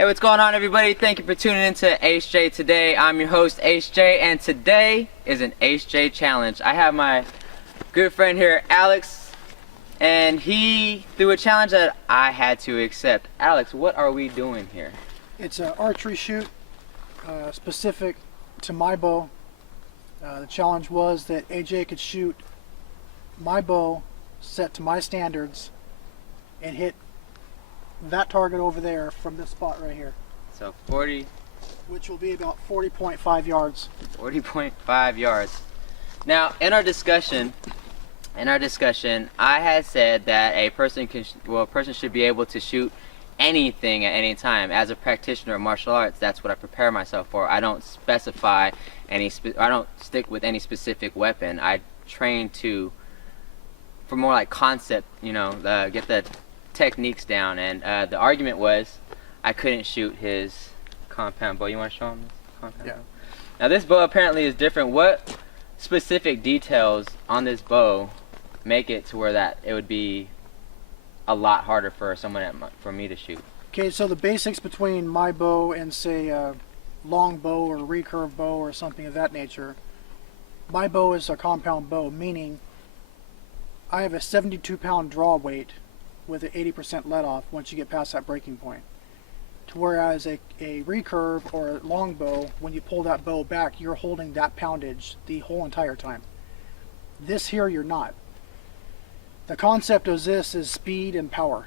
Hey, what's going on, everybody? Thank you for tuning in to AceJay today. I'm your host, AceJay, and today is an AceJay challenge. I have my good friend here, Alex, and he threw a challenge that I had to accept. Alex, what are we doing here? It's an archery shoot specific to my bow. The challenge was that AJ could shoot my bow set to my standards and hit that target over there from this spot right here. So 40, which will be about 40.5 yards. 40.5 yards. Now, in our discussion, I had said that a person should be able to shoot anything at any time. As a practitioner of martial arts, that's what I prepare myself for. I don't specify I don't stick with any specific weapon. I train for more like concept, you know, get the techniques down, and the argument was I couldn't shoot his compound bow. You want to show him this compound bow? Now this bow apparently is different. What specific details on this bow make it to where that it would be a lot harder for for me to shoot? Okay, so the basics between my bow and say a long bow or recurve bow or something of that nature. My bow is a compound bow, meaning I have a 72-pound draw weight with an 80% let off once you get past that breaking point. To whereas a recurve or a long bow, when you pull that bow back, you're holding that poundage the whole entire time. This here, you're not. The concept of this is speed and power.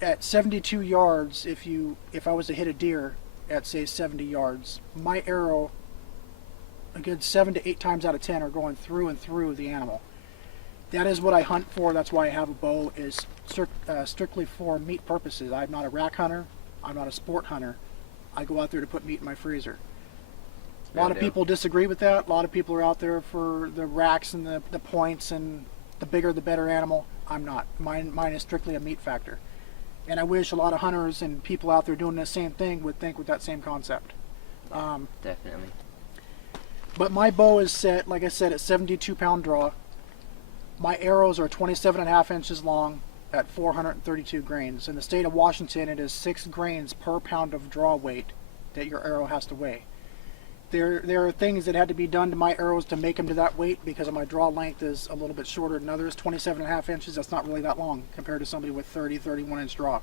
At 72 yards, if I was to hit a deer at say 70 yards, my arrow, a good 7 to 8 times out of 10 are going through and through the animal. That is what I hunt for. That's why I have a bow, is strictly for meat purposes. I'm not a rack hunter. I'm not a sport hunter. I go out there to put meat in my freezer. A lot of people disagree with that. A lot of people are out there for the racks and the points and the bigger the better animal. I'm not. Mine is strictly a meat factor. And I wish a lot of hunters and people out there doing the same thing would think with that same concept. Definitely. But my bow is set, like I said, at 72-pound draw. My arrows are 27.5 inches long at 432 grains. In the state of Washington, it is 6 grains per pound of draw weight that your arrow has to weigh. There are things that had to be done to my arrows to make them to that weight because of my draw length is a little bit shorter than others. 27.5 inches, that's not really that long compared to somebody with 30, 31 inch draw.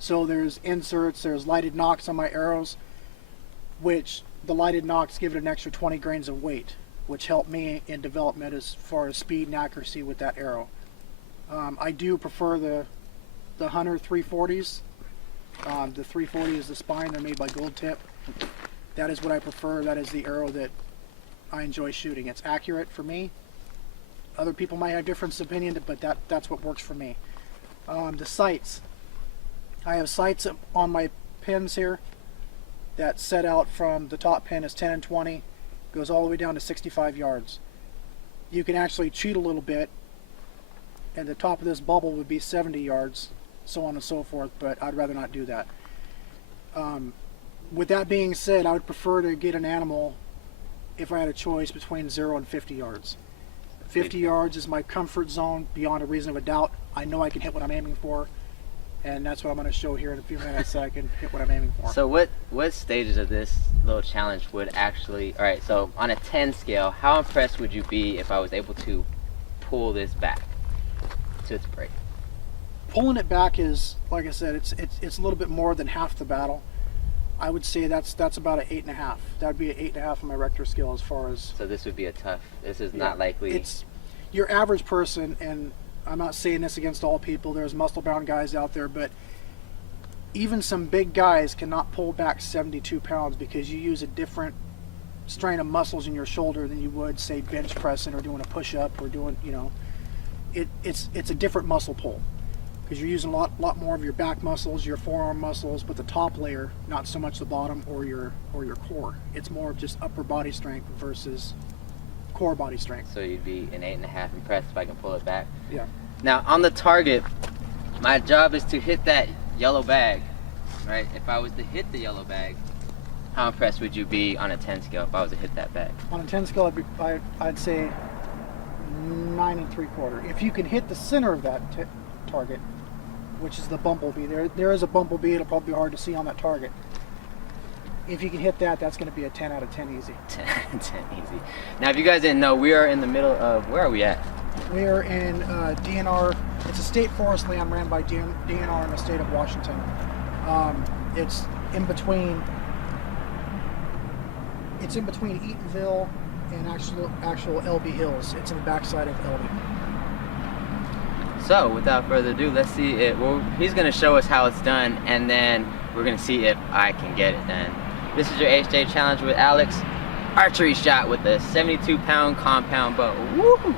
So there's inserts, there's lighted nocks on my arrows, which the lighted nocks give it an extra 20 grains of weight, which helped me in development as far as speed and accuracy with that arrow. I do prefer the Hunter 340s. The 340 is the spine. They're made by Gold Tip. That is what I prefer. That is the arrow that I enjoy shooting. It's accurate for me. Other people might have different opinion, but that's what works for me. The sights. I have sights on my pins here that set out from the top pin is 10 and 20. Goes all the way down to 65 yards. You can actually cheat a little bit, and the top of this bubble would be 70 yards, so on and so forth, but I'd rather not do that. With that being said, I would prefer to get an animal if I had a choice between 0 and 50 yards. 50 yards is my comfort zone beyond a reason of a doubt. I know I can hit what I'm aiming for, and that's what I'm going to show here in a few minutes so I can hit what I'm aiming for. So what stages of this little challenge would actually, alright, so on a 10 scale, how impressed would you be if I was able to pull this back to its break? Pulling it back is, like I said, it's a little bit more than half the battle. I would say that's about an 8.5. That would be an 8.5 on my Richter scale as far as... So this would be this is not likely... It's your average person, and I'm not saying this against all people, there's muscle-bound guys out there, but even some big guys cannot pull back 72 pounds because you use a different strain of muscles in your shoulder than you would, say, bench pressing or doing a push-up or doing, you know... It's a different muscle pull because you're using a lot more of your back muscles, your forearm muscles, but the top layer, not so much the bottom or your core. It's more of just upper body strength versus core body strength. So you'd be an 8.5 impressed if I can pull it back? Yeah. Now on the target, my job is to hit that yellow bag, right? If I was to hit the yellow bag, how impressed would you be on a 10 scale if I was to hit that bag? On a 10 scale, I'd say 9 3/4. If you can hit the center of that target, which is the bumblebee. There is a bumblebee. It'll probably be hard to see on that target. If you can hit that, that's going to be a 10 out of 10 easy. 10 easy. Now, if you guys didn't know, we are in the middle of, where are we at? We are in DNR. It's a state forest land ran by DNR in the state of Washington. It's in between. It's in between Eatonville and actual Elby Hills. It's in the backside of Elby. So, without further ado, let's see it. Well, he's going to show us how it's done, and then we're going to see if I can get it done. This is your AceJay challenge with Alex. Archery shot with a 72-pound compound bow. Woo!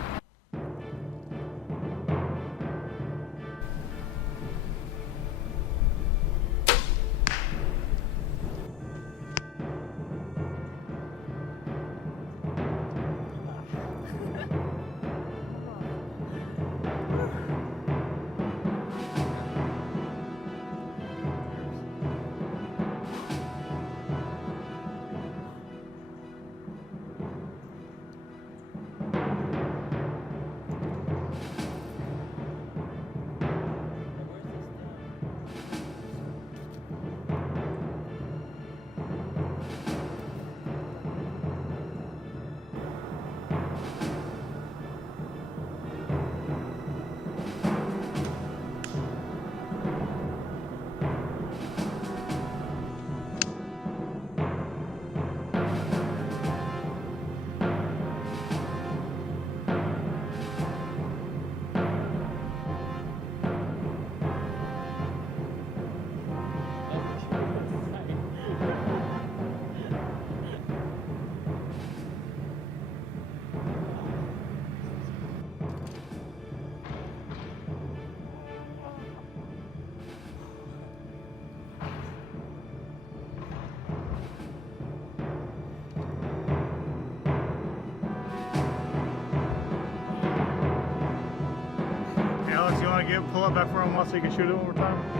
Alex, you want to pull it back for a while so you can shoot it one more time?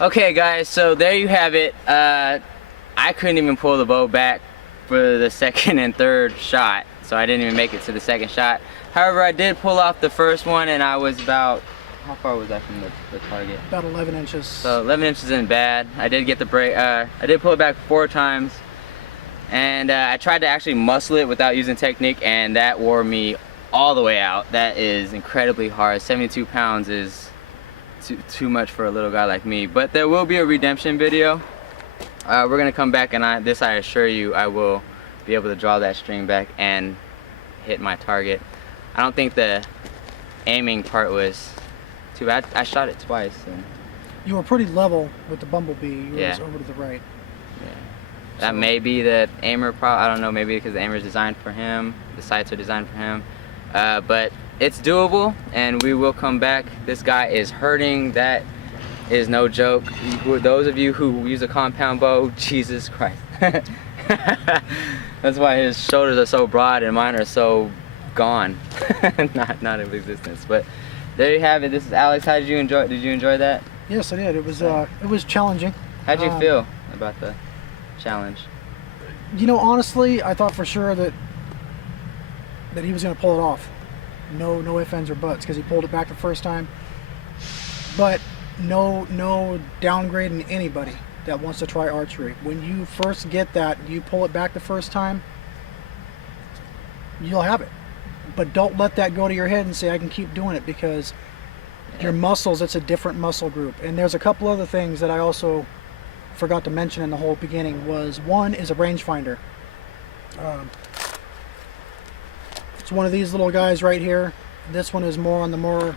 Okay, guys, so there you have it. I couldn't even pull the bow back for the second and third shot, so I didn't even make it to the second shot. However, I did pull off the first one, and I was about, how far was I from the target? About 11 inches. So 11 inches isn't bad. I did get the break. I did pull it back 4 times, and I tried to actually muscle it without using technique, and that wore me all the way out. That is incredibly hard. 72 pounds is too much for a little guy like me. But there will be a redemption video. We're gonna come back, and this I assure you, I will be able to draw that string back and hit my target. I don't think the aiming part was too bad. I shot it twice. And You were pretty level with the bumblebee. You were Yeah. just over to the right. yeah. That may be the aimer I don't know, maybe because the aimer is designed for him, the sights are designed for him. But it's doable, and we will come back. This guy is hurting. That is no joke. Those of you who use a compound bow, Jesus Christ. That's why his shoulders are so broad and mine are so gone. not in existence. But there you have it. This is Alex. How did you enjoy that? Yes, I did. It was challenging. How'd you feel about the challenge? You know, honestly, I thought for sure that he was going to pull it off. No ifs, ands, or buts, because he pulled it back the first time. But no downgrading anybody that wants to try archery. When you first get that, you pull it back the first time, you'll have it. But don't let that go to your head and say, I can keep doing it, because your muscles, it's a different muscle group. And there's a couple other things that I also forgot to mention in the whole beginning. One is a rangefinder. It's one of these little guys right here. This one is more on the more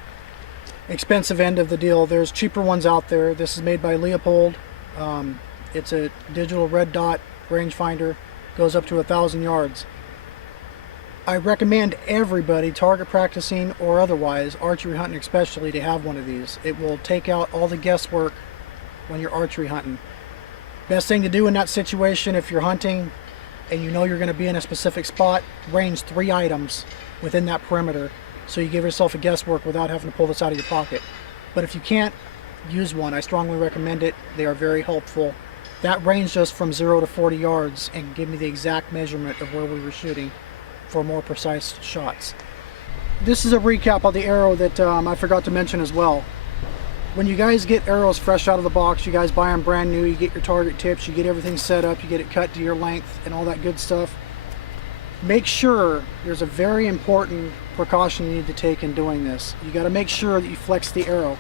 expensive end of the deal. There's cheaper ones out there. This is made by Leopold. It's a digital red dot rangefinder. Goes up to 1,000 yards. I recommend everybody, target practicing or otherwise, archery hunting especially, to have one of these. It will take out all the guesswork when you're archery hunting. Best thing to do in that situation, if you're hunting and you know you're going to be in a specific spot, range 3 items within that perimeter, so you give yourself a guesswork without having to pull this out of your pocket. But if you can't, use one. I strongly recommend it. They are very helpful. That ranged us from 0 to 40 yards and gave me the exact measurement of where we were shooting for more precise shots. This is a recap of the arrow that I forgot to mention as well. When you guys get arrows fresh out of the box, you guys buy them brand new, you get your target tips, you get everything set up, you get it cut to your length and all that good stuff. Make sure, there's a very important precaution you need to take in doing this. You got to make sure that you flex the arrow.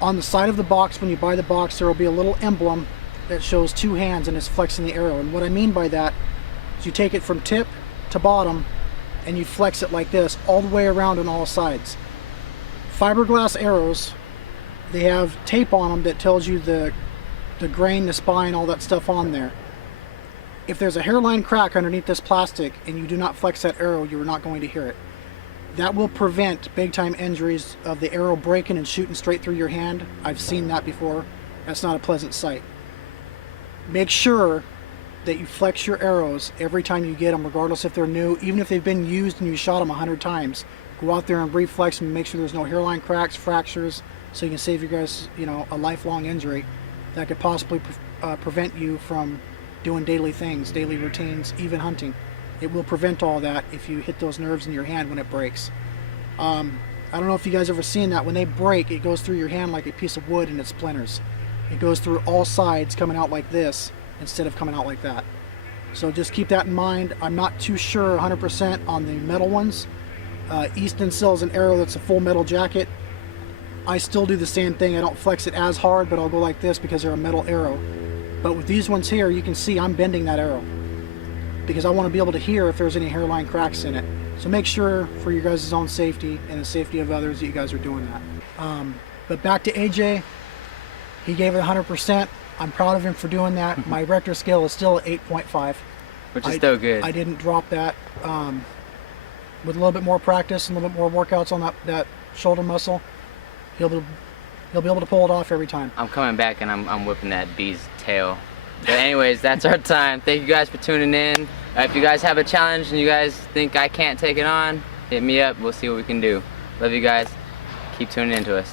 On the side of the box, when you buy the box, there will be a little emblem that shows 2 hands and is flexing the arrow. And what I mean by that is you take it from tip to bottom and you flex it like this all the way around on all sides. Fiberglass arrows, they have tape on them that tells you the grain, the spine, all that stuff on there. If there's a hairline crack underneath this plastic and you do not flex that arrow, you are not going to hear it. That will prevent big time injuries of the arrow breaking and shooting straight through your hand. I've seen that before. That's not a pleasant sight. Make sure that you flex your arrows every time you get them, regardless if they're new. Even if they've been used and you shot them 100 times, go out there and reflex them and make sure there's no hairline cracks, fractures, so you can save you guys, a lifelong injury that could possibly prevent you from doing daily things, daily routines, even hunting. It will prevent all that if you hit those nerves in your hand when it breaks. I don't know if you guys ever seen that. When they break, it goes through your hand like a piece of wood and it splinters. It goes through all sides, coming out like this instead of coming out like that. So just keep that in mind. I'm not too sure 100% on the metal ones. Easton sells an arrow that's a full metal jacket. I still do the same thing. I don't flex it as hard, but I'll go like this because they're a metal arrow. But with these ones here, you can see I'm bending that arrow because I want to be able to hear if there's any hairline cracks in it. So make sure for your guys' own safety and the safety of others that you guys are doing that. But back to AJ, he gave it 100%. I'm proud of him for doing that. My Rector scale is still at 8.5. Which is still good. I didn't drop that. With a little bit more practice and a little bit more workouts on that shoulder muscle, he'll be able to pull it off every time. I'm coming back and I'm whipping that bee's tail. But anyways, that's our time. Thank you guys for tuning in. If you guys have a challenge and you guys think I can't take it on, hit me up. We'll see what we can do. Love you guys. Keep tuning in to us.